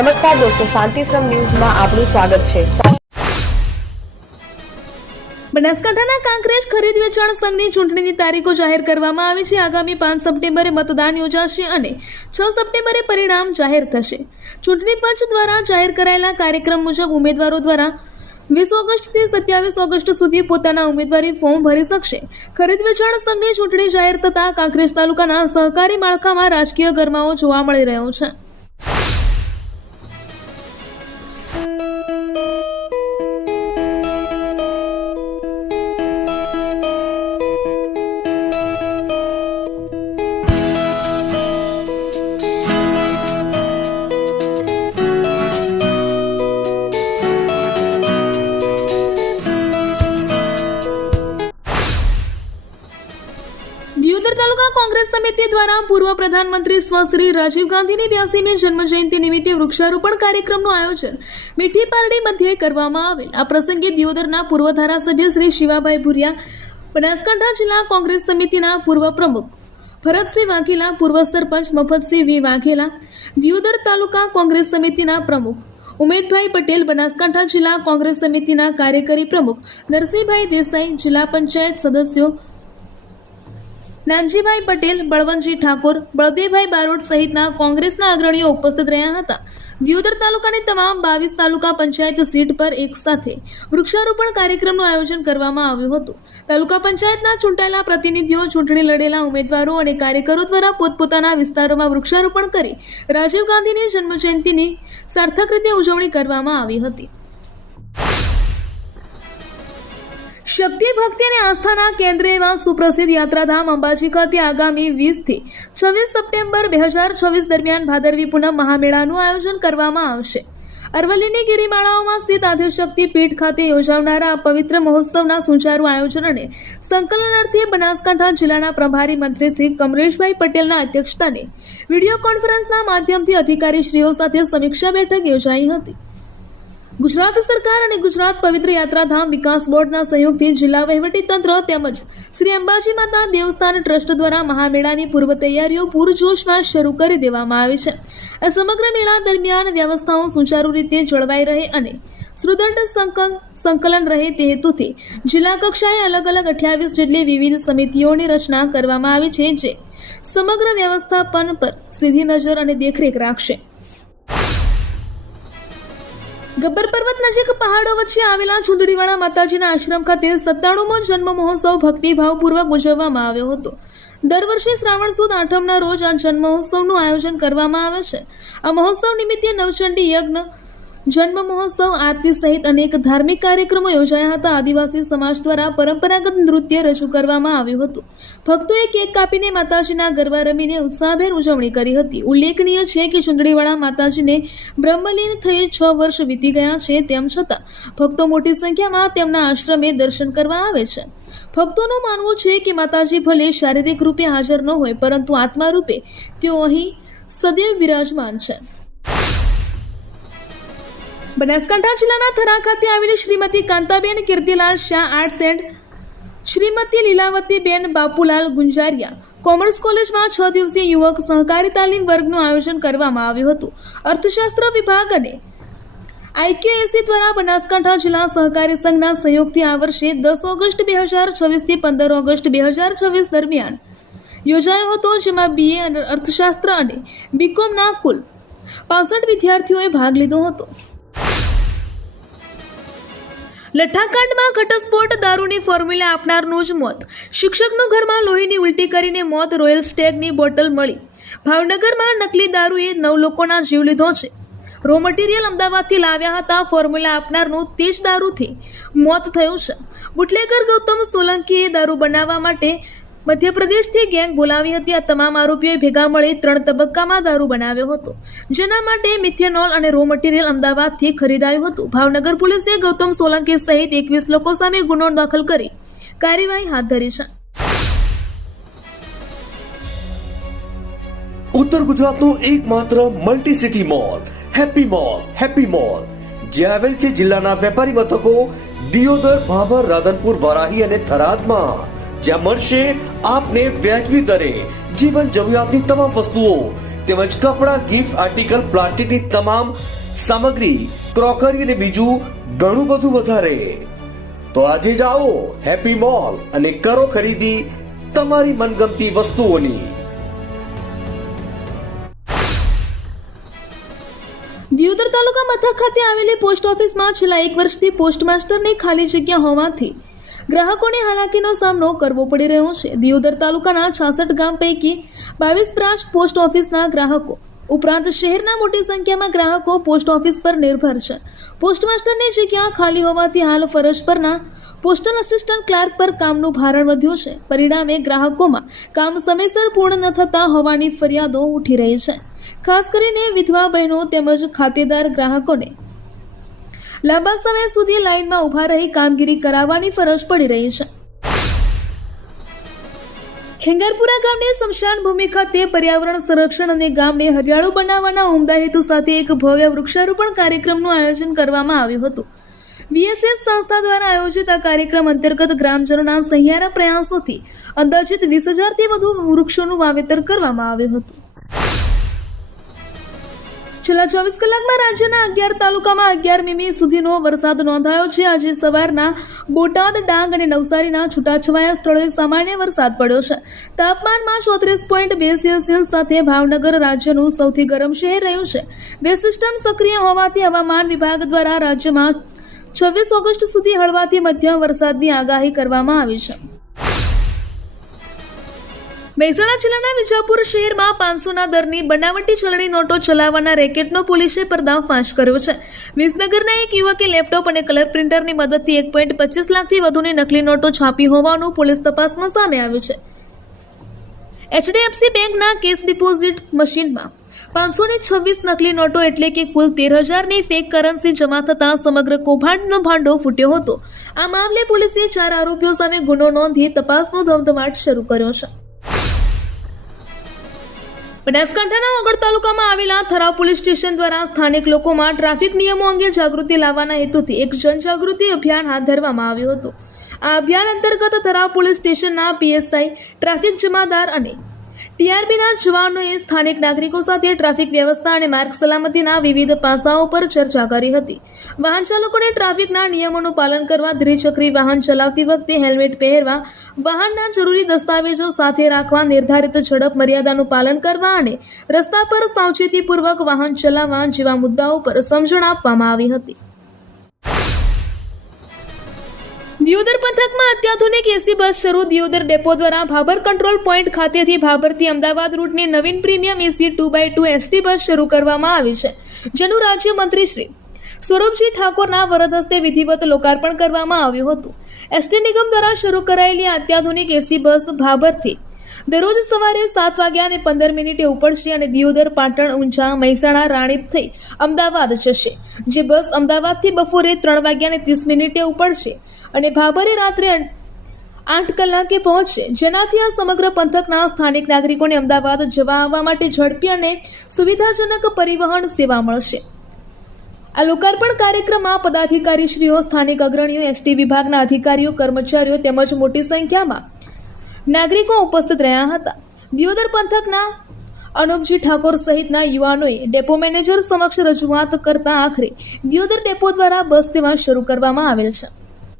નમસ્કાર દોસ્તો, શાંતિશ્રમ ન્યૂઝમાં આપનું સ્વાગત છે। બનાસકાંઠાના કાંકરેજ ખરીદ વેચાણ સંઘની ચૂંટણીની તારીખો જાહેર કરવામાં આવી છે। આગામી 5 સપ્ટેમ્બરે મતદાન યોજાશે અને 6 સપ્ટેમ્બરે પરિણામ જાહેર થશે। ચૂંટણી પંચ દ્વારા જાહેર કરાયેલા કાર્યક્રમ મુજબ ઉમેદવારો દ્વારા 20 ઓગસ્ટથી 27 ઓગસ્ટ સુધી પોતાના ઉમેદવારી ફોર્મ ભરી શકશે। ખરીદ વેચાણ સંઘની ચૂંટણી જાહેર થતાં કાંકરેજ તાલુકાના સહકારી માળખામાં રાજકીય ગરમાવો જોવા મળી રહ્યો છે। દિયોદર તાલુકા કોંગ્રેસ સમિતિ દ્વારા પૂર્વ પ્રધાનમંત્રી સ્વ શ્રી રાજીવ ગાંધીની 82મી જન્મજયંતિ નિમિત્તે વૃક્ષારોપણ કાર્યક્રમનું આયોજન મીઠી પારડી મધ્યે કરવામાં આવેલ। આ પ્રસંગે દિયોદરના પૂર્વ ધારાસભ્ય શ્રી શિવાભાઈ ભુરિયા, બનાસકાંઠા જિલ્લા કોંગ્રેસ સમિતિના પૂર્વ પ્રમુખ ભરતસિંહ વાઘેલા, પૂર્વ સરપંચ મફતસિંહ વી વાઘેલા, દિયોદર તાલુકા કોંગ્રેસ સમિતિના પ્રમુખ ઉમેદભાઈ પટેલ, બનાસકાંઠા જિલ્લા કોંગ્રેસ સમિતિના કાર્યકારી પ્રમુખ નરસિંહભાઈ દેસાઈ, જિલ્લા પંચાયત સદસ્યો નાનજીભાઈ પટેલ, બળવંતજી ઠાકોર, બળદેવભાઈ બારોટ સહિતના કોંગ્રેસના અગ્રણીઓ ઉપસ્થિત રહ્યા હતા। દિયોદર તાલુકાની તમામ 22 તાલુકા પંચાયત સીટ પર એક સાથે વૃક્ષારોપણ કાર્યક્રમનું આયોજન કરવામાં આવ્યું હતું। તાલુકા પંચાયતના ચૂંટાયેલા પ્રતિનિધિઓ, ચૂંટણી લડેલા ઉમેદવારો અને કાર્યકરો દ્વારા પોતપોતાના વિસ્તારોમાં વૃક્ષારોપણ કરી રાજીવ ગાંધીની જન્મજયંતિની સાર્થક રીતે ઉજવણી કરવામાં આવી હતી। શક્તિ, ભક્તિ અને આસ્થાના કેન્દ્ર એવા સુપ્રસિદ્ધ યાત્રાધામ અંબાજી ખાતે આગામી 20 થી 26 સપ્ટેમ્બર 2026 દરમિયાન ભાદરવી પૂનમ મહામેળાનું આયોજન કરવામાં આવશે। અરવલ્લીની ગિરિમાળાઓમાં સ્થિત આદ્યશક્તિ પીઠ ખાતે યોજાનારા પવિત્ર મહોત્સવના સુચારુ આયોજન અને સંકલનાર્થે બનાસકાંઠા જિલ્લાના પ્રભારી મંત્રી શ્રી કમલેશભાઈ પટેલના અધ્યક્ષસ્થાને વિડીયો કોન્ફરન્સના માધ્યમથી અધિકારીશ્રીઓ સાથે સમીક્ષા બેઠક યોજાઈ હતી। ગુજરાત સરકાર અને ગુજરાત પવિત્ર યાત્રાધામ વિકાસ બોર્ડના સહયોગથી જિલ્લા વહીવટીતંત્ર તેમજ શ્રી અંબાજી માતા દેવસ્થાન ટ્રસ્ટ દ્વારા મહામેળાની પૂર્વ તૈયારીઓ પૂરજોશમાં શરૂ કરી દેવામાં આવી છે। આ સમગ્ર મેળા દરમિયાન વ્યવસ્થાઓ સુચારુ રીતે જળવાઈ રહે અને સુદૃઢ સંકલન રહે તે હેતુથી જિલ્લા કક્ષાએ અલગ અલગ 28 જેટલી વિવિધ સમિતિઓની રચના કરવામાં આવી છે, જે સમગ્ર વ્યવસ્થાપન પર સીધી નજર અને દેખરેખ રાખશે। ગબ્બર પર્વત નજીક પહાડો વચ્ચે આવેલા ચુંદડીવાળા માતાજીના આશ્રમ ખાતે 97મો જન્મ મહોત્સવ ભક્તિભાવપૂર્વક ઉજવવામાં આવ્યો હતો। દર વર્ષે શ્રાવણ સુદ આઠમના રોજ આ જન્મ મહોત્સવનું આયોજન કરવામાં આવે છે। આ મહોત્સવ નિમિત્તે નવચંડી યજ્ઞ, જન્મ મહોત્સવ, આરતી સહિત અનેક ધાર્મિક કાર્યક્રમો યોજાયા હતા। આદિવાસી સમાજ દ્વારા પરંપરાગત નૃત્ય રજૂ કરવામાં આવ્યું હતું। ભક્તોએ કેક કાપીને માતાજીના ગરબા રમીને ઉત્સાહભેર ઉજવણી કરી હતી। ઉલ્લેખનીય છે કે ચુંદડીવાળા માતાજીને બ્રહ્મલીન થઈ 6 વર્ષ વીતી ગયા છે, તેમ છતાં ભક્તો મોટી સંખ્યામાં તેમના આશ્રમે દર્શન કરવા આવે છે। ભક્તોનું માનવું છે કે માતાજી ભલે શારીરિક રૂપે હાજર ન હોય, પરંતુ આત્મા રૂપે તેઓ અહીં સદૈવ બિરાજમાન છે। બનાસકાંઠા જિલ્લાના થરા ખાતે આવેલી Shrimati Kantaben Kirtilal Shah arts and Shrimati લીલાવતીબેન Bapulal Gunjariya commerce કોલેજમાં 6 દિવસીય યુવક સહકારી તાલીમ વર્ગનું આયોજન કરવામાં આવ્યું હતું। અર્થશાસ્ત્ર વિભાગ અને IQAC દ્વારા બનાસકાંઠા જિલ્લા સહકારી સંઘના સહયોગથી આ વર્ષે 10 ઓગસ્ટ 2026 થી 15 ઓગસ્ટ 2026 દરમિયાન યોજાયો હતો, જેમાં BA અર્થશાસ્ત્ર અને BComના કુલ 65 વિદ્યાર્થીઓએ ભાગ લીધો હતો। લઠ્ઠાકાંડમાં ઘટસ્ફોટ, દારૂની ફોર્મ્યુલા આપનારનું જ મોત, શિક્ષકનું ઘરમાં લોહીની ઉલટી કરીને મોત, રોયલ સ્ટેગની બોટલ મળી। ભાવનગરમાં નકલી દારૂએ 9 લોકોના જીવ લીધો છે। રો મટીરિયલ અમદાવાદથી લાવ્યા હતા। ફોર્મ્યુલા આપનારનું તેજ દારૂથી મોત થયું છે। બુટલેગર ગૌતમ સોલંકીએ દારૂ બનાવવા માટે મધ્યપ્રદેશથી ગેંગ બોલાવી હતી। આ તમામ આરોપીઓએ ભેગા મળી 3 તબક્કામાં દારૂ બનાવ્યો હતો, જેના માટે મિથેનોલ અને રો મટીરિયલ અમદાવાદથી ખરીદાયું હતું। ભાવનગર પોલીસે ગૌતમ સોલંકી સહિત 21 લોકો સામે ગુનો દાખલ કરી કાર્યવાહી હાથ ધરી છે। ઉત્તર ગુજરાતનો એકમાત્ર multi city mall happy mall જે આવેલ છે જિલ્લાના વેપારી મથકો દિયોદર, ભાભર, રાધનપુર, વરાહી અને થરાદમાં, જ્યાં મળશે આપને વ્યાજબી દરે જીવન જરૂરિયાતની તમામ વસ્તુઓ, તેમજ કપડાં, ગિફ્ટ આર્ટિકલ, પ્લાસ્ટિકની તમામ સામગ્રી, ક્રોકરી અને બીજું ઘણું બધું વધારે. તો આજે જ આવો હેપી મોલ અને કરો ખરીદી તમારી મનગમતી વસ્તુઓની. દિયોદર તાલુકા મથક ખાતે આવેલી પોસ્ટ ઓફિસમાં છેલ્લા 1 વર્ષથી પોસ્ટ માસ્ટરની ખાલી જગ્યા હોવાથી ગ્રાહકોને હાલાકીનો સામનો કરવો પડી રહ્યો છે. દિયોદર તાલુકાના 66 ગામ પૈકી 22 બ્રાન્ચ પોસ્ટ ઓફિસના ગ્રાહકો ઉપરાંત શહેરના મોટી સંખ્યામાં ગ્રાહકો પોસ્ટ ઓફિસ પર નિર્ભર છે. પોસ્ટ માસ્ટરની જગ્યા ખાલી હોવાથી હાલ ફરજ પરના પોસ્ટલ આસિસ્ટન્ટ ક્લાર્ક પર કામનું ભારણ વધ્યું છે. પરિણામે ગ્રાહકોમાં કામ સમયસર પૂર્ણ ન થતા હોવાની ફરિયાદો ઉઠી રહી છે. ખાસ કરીને વિધવા બહેનો તેમજ ખાતેદાર ગ્રાહકોને લાંબા સમય સુધી લાઇનમાં ઊભા રહી કામગીરી કરાવવાની ફરજ પડી રહી છે. ખેંગારપુરા ગામની સ્મશાન ભૂમિ ખાતે પર્યાવરણ સંરક્ષણ અને ગામને હરિયાળું બનાવવાના ઉમદા હેતુ સાથે એક ભવ્ય વૃક્ષારોપણ કાર્યક્રમનું આયોજન કરવામાં આવ્યું હતું. VSS સંસ્થા દ્વારા આયોજિત આ કાર્યક્રમ અંતર્ગત ગ્રામજનોના સહિયારા પ્રયાસોથી અંદાજિત 20,000થી વધુ વૃક્ષોનું વાવેતર કરવામાં આવ્યું હતું. છેલ્લા 24 કલાકમાં રાજ્યના 11 તાલુકામાં 11 મીમી સુધીનો વરસાદ નોંધાયો છે. આજે સવારના બોટાદ, ડાંગ અને નવસારીના છૂટાછવાયા સ્થળોએ સામાન્ય વરસાદ પડ્યો છે. તાપમાનમાં 34.2 સેલ્સિયસ સાથે ભાવનગર રાજ્યનું સૌથી ગરમ શહેર રહ્યું છે. બે સિસ્ટમ સક્રિય હોવાથી હવામાન વિભાગ દ્વારા રાજ્યમાં 26 ઓગસ્ટ સુધી હળવાથી મધ્યમ વરસાદની આગાહી કરવામાં આવી છે. મહેસાણા જિલ્લાના વિજાપુર શહેરમાં 500ના દરની બનાવટી ચલણી નોટો ચલાવવાના રેકેટનો પોલીસે પર્દાફાશ કર્યો છે. વિસનગરના એક યુવકે લેપટોપ અને કલર પ્રિન્ટરની મદદથી 1.25 લાખથી વધુની નકલી નોટો છાપી હોવાનું પોલીસ તપાસમાં સામે આવ્યું છે. HDFC બેંકના કેશ ડિપોઝિટ મશીનમાં 526 નકલી નોટો એટલે કે કુલ 13,000ની ફેક કરન્સી જમા થતાં સમગ્ર કૌભાંડનો ભાંડો ફૂટ્યો હતો. આ મામલે પોલીસે 4 આરોપીઓ સામે ગુનો નોંધી તપાસનો ધમધમાટ શરૂ કર્યો છે. બનાસકાંઠાના વગડ તાલુકામાં આવેલા થરાવ પોલીસ સ્ટેશન દ્વારા સ્થાનિક લોકોમાં ટ્રાફિક નિયમો અંગે જાગૃતિ લાવવાના હેતુથી એક જનજાગૃતિ અભિયાન હાથ ધરવામાં આવ્યું હતું. આ અભિયાન અંતર્ગત થરાવ પોલીસ સ્ટેશનના PSI, ટ્રાફિક જમાદાર અને TRBના જવાનોએ સ્થાનિક નાગરિકો સાથે ટ્રાફિક વ્યવસ્થા અને માર્ગ સલામતીના વિવિધ પાસાઓ પર ચર્ચા કરી હતી. વાહન ચાલકોને ટ્રાફિકના નિયમોનું પાલન કરવા, દ્વિચક્રી વાહન ચલાવતી વખતે હેલ્મેટ પહેરવા, વાહનના જરૂરી દસ્તાવેજો સાથે રાખવા, નિર્ધારિત ઝડપ મર્યાદાનું પાલન કરવા અને રસ્તા પર સાવચેતીપૂર્વક વાહન ચલાવવા જેવા મુદ્દાઓ પર સમજણ આપવામાં આવી હતી. દિયોદર પંથકમાં અત્યાધુનિક AC બસ શરૂ. દિયોદર ડેપો દ્વારા ભાભર કંટ્રોલ પોઈન્ટ ખાતેથી ભાભરથી અમદાવાદ રૂટની નવીન પ્રીમિયમ AC 2x2 ST બસ શરૂ કરવામાં આવી છે, જેનું રાજ્યમંત્રી શ્રી સ્વરૂપજી ઠાકોરના વરદ હસ્તે વિધિવત લોકાર્પણ કરવામાં આવ્યું હતું. ST નિગમ દ્વારા શરૂ કરાયેલી આ અત્યાધુનિક AC બસ ભાભરથી દરરોજ સવારે 7:15 ઉપડશે અને દિયોદર, પાટણ, ઊંઝા, મહેસાણા, રાણીપ થઈ અમદાવાદ જશે. જે બસ અમદાવાદથી બપોરે 3:30 ઉપડશે અને ભાભરે રાત્રે 8 કલાકે પહોંચશે, જેનાથી આ સમગ્ર પંથકના સ્થાનિક નાગરિકોને અમદાવાદ જવા આવવા માટે ઝડપી અને સુવિધાજનક પરિવહન સેવા મળશે. આ લોકાર્પણ કાર્યક્રમમાં પદાધિકારીશ્રીઓ, સ્થાનિક અગ્રણીઓ, ST વિભાગના અધિકારીઓ, કર્મચારીઓ તેમજ મોટી સંખ્યામાં નાગરિકો ઉપસ્થિત રહ્યા હતા. દિયોદર પંથકના અનુપજી ઠાકોર સહિતના યુવાનોએ ડેપો મેનેજર સમક્ષ રજૂઆત કરતા આખરે દિયોદર ડેપો દ્વારા બસ સેવા શરૂ કરવામાં આવેલ છે.